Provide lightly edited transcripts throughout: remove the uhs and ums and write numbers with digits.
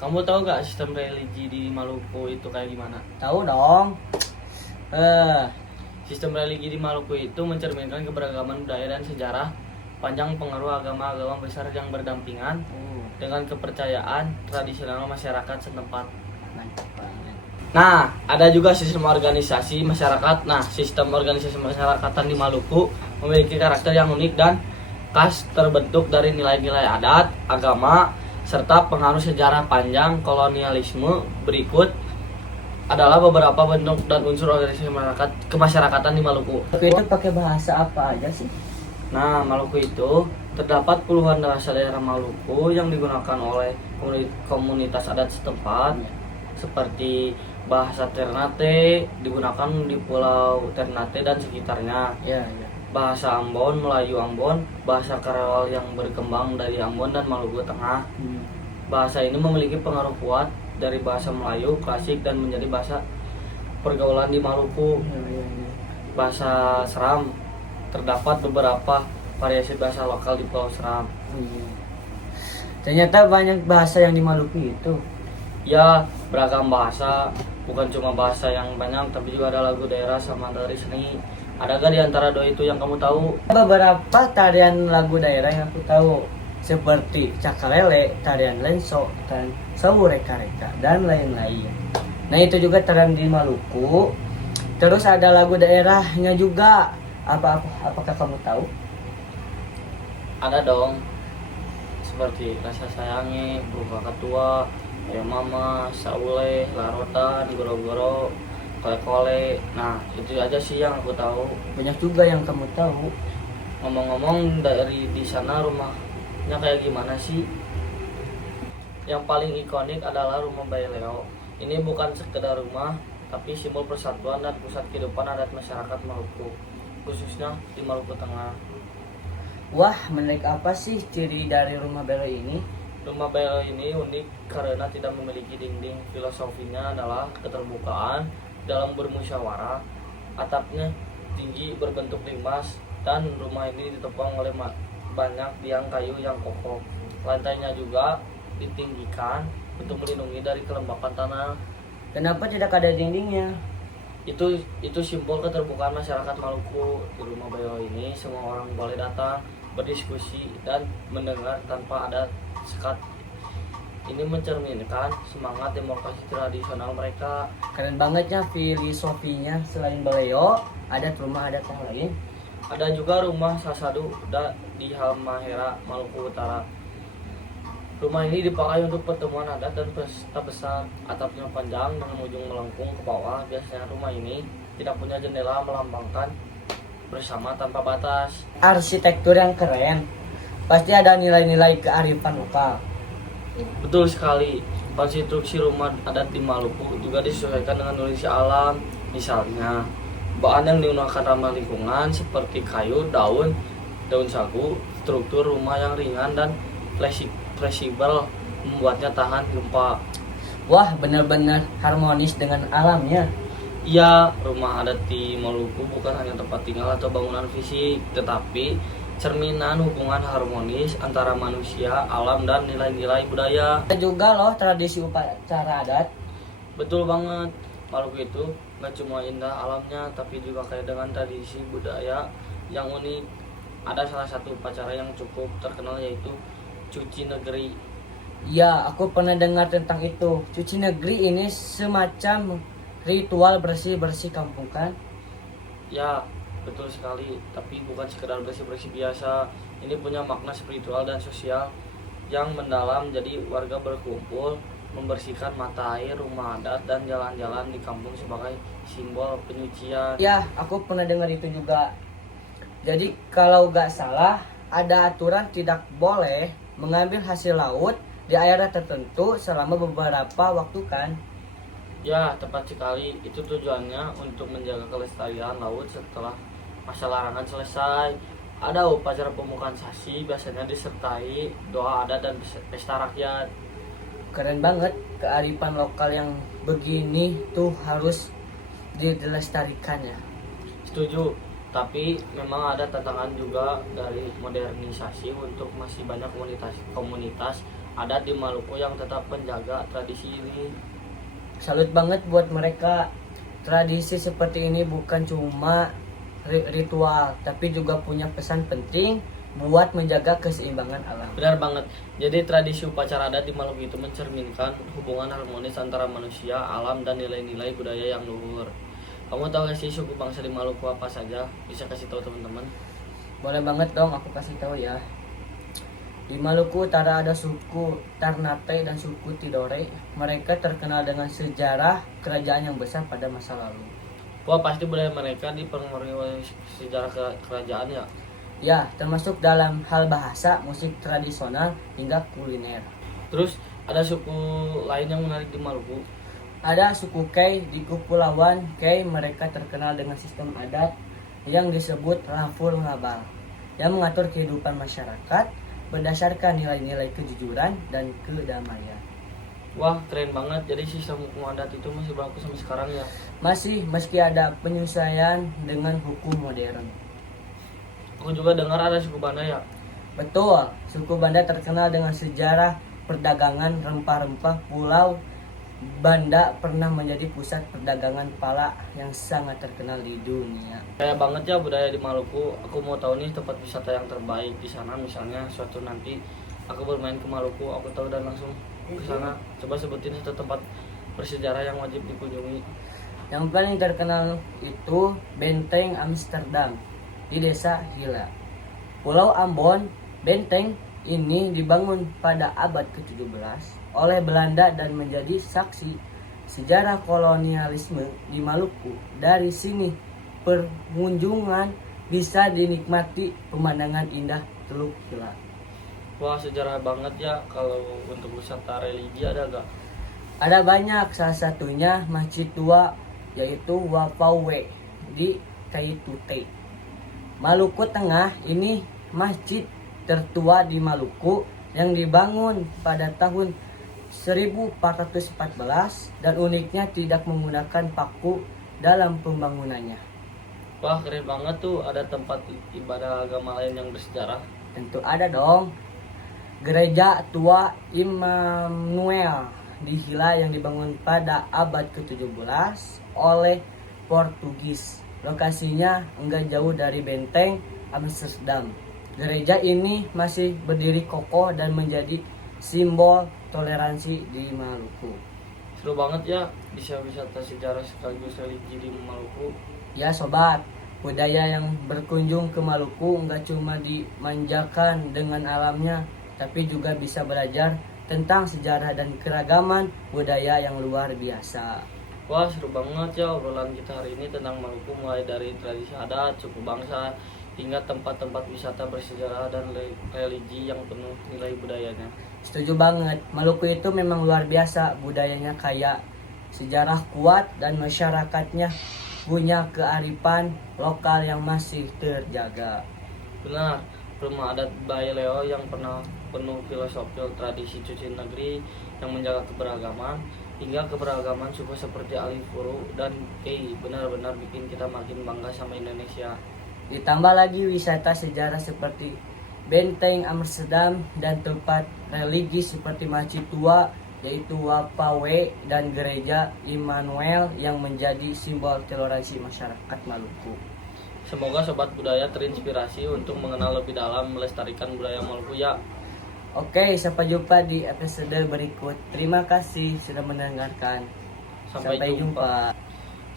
Kamu tahu nggak sistem religi di Maluku itu kayak gimana? Tahu dong. Sistem religi di Maluku itu mencerminkan keberagaman budaya dan sejarah panjang pengaruh agama-agama besar yang berdampingan dengan kepercayaan tradisional masyarakat setempat. Mantap banget. Nah, ada juga sistem organisasi masyarakat. Nah, sistem organisasi masyarakatan di Maluku memiliki karakter yang unik dan khas, terbentuk dari nilai-nilai adat, agama, serta pengaruh sejarah panjang kolonialisme. Berikut adalah beberapa bentuk dan unsur organisasi kemasyarakatan di Maluku. Tapi itu pakai bahasa apa aja sih? Nah, Maluku itu terdapat puluhan bahasa daerah Maluku yang digunakan oleh komunitas adat setempat, seperti bahasa Ternate digunakan di Pulau Ternate dan sekitarnya. Ya. Bahasa Ambon, Melayu Ambon, bahasa Karawal yang berkembang dari Ambon dan Maluku Tengah. Bahasa ini memiliki pengaruh kuat dari bahasa Melayu klasik dan menjadi bahasa pergaulan di Maluku. Bahasa Seram, terdapat beberapa variasi bahasa lokal di Pulau Seram. Ternyata banyak bahasa yang di Maluku itu. Ya, beragam bahasa, bukan cuma bahasa yang banyak, tapi juga ada lagu daerah sama dari seni. Ada gak di antara dua itu yang kamu tahu? Beberapa tarian lagu daerah yang aku tahu, seperti cakalele, tarian lenso, dan sawu reka-reka, dan lain-lain. Nah, itu juga tarian di Maluku. Terus ada lagu daerahnya juga. Apakah kamu tahu? Ada dong, seperti Rasa Sayangi, Buka Ketua, Ayah Mama, Saule, Larotan, Goro-Goro, Kole-Kole. Nah, itu aja sih yang aku tahu. Banyak juga yang kamu tahu. Ngomong-ngomong, dari di sana rumahnya kayak gimana sih? Yang paling ikonik adalah rumah Bayi Leo. Ini bukan sekedar rumah, tapi simbol persatuan dan pusat kehidupan adat masyarakat Maluku, khususnya di Maluku Tengah. Wah, menarik. Apa sih ciri dari rumah Belo ini? Rumah Belo ini unik karena tidak memiliki dinding. Filosofinya adalah keterbukaan dalam bermusyawarah. Atapnya tinggi berbentuk limas, dan rumah ini ditopang oleh banyak tiang kayu yang kokoh. Lantainya juga ditinggikan untuk melindungi dari kelembapan tanah. Kenapa tidak ada dindingnya? Itu simbol keterbukaan masyarakat Maluku. Di rumah Belo ini semua orang boleh datang, berdiskusi, dan mendengar tanpa ada sekat. Ini mencerminkan semangat demokrasi tradisional mereka. Keren bangetnya filosofinya. Selain Baleo, adat rumah adat yang lain. Ada juga rumah Sasadu di Halmahera, Maluku Utara. Rumah ini dipakai untuk pertemuan adat dan pesta besar. Atapnya panjang dengan ujung melengkung ke bawah. Biasanya rumah ini tidak punya jendela, melambangkan bersama tanpa batas. Arsitektur yang keren. Pasti ada nilai-nilai kearifan lokal. Betul sekali. Konstruksi rumah adat di Maluku juga disesuaikan dengan kondisi alam. Misalnya, bahan yang digunakan ramah lingkungan seperti kayu, daun sagu. Struktur rumah yang ringan dan fleksibel membuatnya tahan gempa. Wah, benar-benar harmonis dengan alamnya. Iya, rumah adat di Maluku bukan hanya tempat tinggal atau bangunan fisik, tetapi cerminan hubungan harmonis antara manusia, alam, dan nilai-nilai budaya. Ada juga loh tradisi upacara adat. Betul banget, Maluku itu gak cuma indah alamnya, tapi juga kaya dengan tradisi budaya yang unik. Ada salah satu upacara yang cukup terkenal, yaitu Cuci Negeri. Ya, aku pernah dengar tentang itu. Cuci negeri ini semacam ritual bersih-bersih kampung kan? Ya, betul sekali, tapi bukan sekedar bersih-bersih biasa. Ini punya makna spiritual dan sosial yang mendalam. Jadi warga berkumpul membersihkan mata air, rumah adat, dan jalan-jalan di kampung sebagai simbol penyucian. Ya, aku pernah dengar itu juga. Jadi kalau gak salah, ada aturan tidak boleh mengambil hasil laut di area tertentu selama beberapa waktu kan? Ya, tepat sekali. Itu tujuannya untuk menjaga kelestarian laut setelah masa larangan selesai. ada upacara pembukaan sasi biasanya disertai doa adat dan pesta rakyat. Keren banget, kearifan lokal yang begini tuh harus dilestarikan ya. Setuju, tapi memang ada tantangan juga dari modernisasi untuk masih banyak komunitas adat di Maluku yang tetap menjaga tradisi ini. Salut banget buat mereka. Tradisi seperti ini bukan cuma ritual, tapi juga punya pesan penting buat menjaga keseimbangan alam. Benar banget. Jadi tradisi upacara adat di Maluku itu mencerminkan hubungan harmonis antara manusia, alam, dan nilai-nilai budaya yang luhur. Kamu tahu gak sih suku bangsa di Maluku apa saja? Bisa kasih tahu teman-teman? Boleh banget dong, aku kasih tahu ya. Di Maluku Utara ada suku Ternate dan suku Tidore. Mereka terkenal dengan sejarah kerajaan yang besar pada masa lalu. Wah, pasti budaya mereka dipengaruhi oleh sejarah kerajaan ya. Ya, termasuk dalam hal bahasa, musik tradisional, hingga kuliner. Terus ada suku lain yang menarik di Maluku. Ada suku Kei di Kepulauan Kei. Mereka terkenal dengan sistem adat yang disebut Lafur Ngabal, yang mengatur kehidupan masyarakat berdasarkan nilai-nilai kejujuran dan kedamaian. Wah, keren banget. Jadi sistem hukum adat itu masih berlaku sampai sekarang ya. Masih, meski ada penyesuaian dengan hukum modern. Aku juga dengar ada suku Banda ya. Betul, suku Banda terkenal dengan sejarah perdagangan rempah-rempah. Pulau Banda pernah menjadi pusat perdagangan pala yang sangat terkenal di dunia. Kayak banget ya budaya di Maluku. Aku mau tahu nih tempat wisata yang terbaik di sana. Misalnya suatu nanti aku bermain ke Maluku, aku tahu dan langsung ke sana. Coba sebutin satu tempat bersejarah yang wajib dikunjungi. Yang paling terkenal itu Benteng Amsterdam di desa Hila. Pulau Ambon, benteng ini dibangun pada abad ke-17 oleh Belanda dan menjadi saksi sejarah kolonialisme di Maluku. Dari sini pengunjungan bisa dinikmati pemandangan indah Teluk Hila. Wah, sejarah banget ya. Kalau untuk wisata religi ada gak? Ada banyak, salah satunya Masjid Tua yaitu Wapawe di Kaitute, Maluku Tengah. Ini masjid tertua di Maluku yang dibangun pada tahun 1414 dan uniknya tidak menggunakan paku dalam pembangunannya. Wah, keren banget tuh. Ada tempat ibadah agama lain yang bersejarah. Tentu ada dong. Gereja Tua Immanuel di Hila yang dibangun pada abad ke-17 oleh Portugis. Lokasinya enggak jauh dari benteng Amsterdam. Gereja ini masih berdiri kokoh dan menjadi simbol toleransi di Maluku. Seru banget ya bisa wisata sejarah sekaligus religi di Maluku. Ya sobat, budaya yang berkunjung ke Maluku enggak cuma dimanjakan dengan alamnya, tapi juga bisa belajar tentang sejarah dan keragaman budaya yang luar biasa. Wah, seru banget ya obrolan kita hari ini tentang Maluku, mulai dari tradisi adat, suku bangsa, hingga tempat-tempat wisata bersejarah dan religi yang penuh nilai budayanya. Setuju banget, Maluku itu memang luar biasa, budayanya kaya, sejarah kuat, dan masyarakatnya punya kearifan lokal yang masih terjaga. Benar, rumah adat Bayi Leo yang penuh filosofi tradisi cuci negeri yang menjaga keberagaman, hingga keberagaman suku seperti Alifuru dan Kei benar-benar bikin kita makin bangga sama Indonesia. Ditambah lagi wisata sejarah seperti Benteng Amsterdam dan tempat religi seperti Masjid Tua yaitu Wapawe dan Gereja Immanuel yang menjadi simbol toleransi masyarakat Maluku. Semoga sobat budaya terinspirasi untuk mengenal lebih dalam melestarikan budaya Maluku ya. Oke, sampai jumpa di episode berikut. Terima kasih sudah mendengarkan. Sampai jumpa.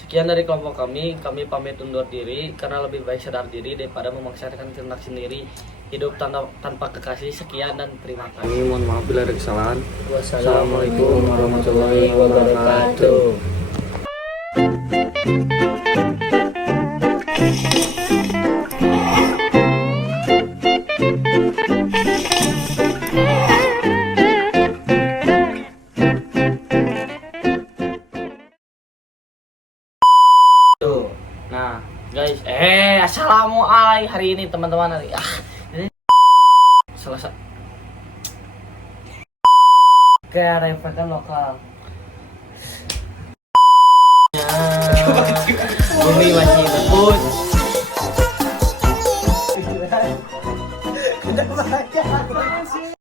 Sekian dari kelompok kami pamit undur diri karena lebih baik sadar diri daripada memaksakan kehendak sendiri. Hidup tanpa kekasih. Sekian dan terima kasih. Mohon maaf bila ada kesalahan. Wassalamualaikum warahmatullahi wabarakatuh. Nah, guys, assalamualaikum. hari ini teman-teman ini selesai. Kayak rapper kan lokal. Bumi masih lembut. Kenapa aja?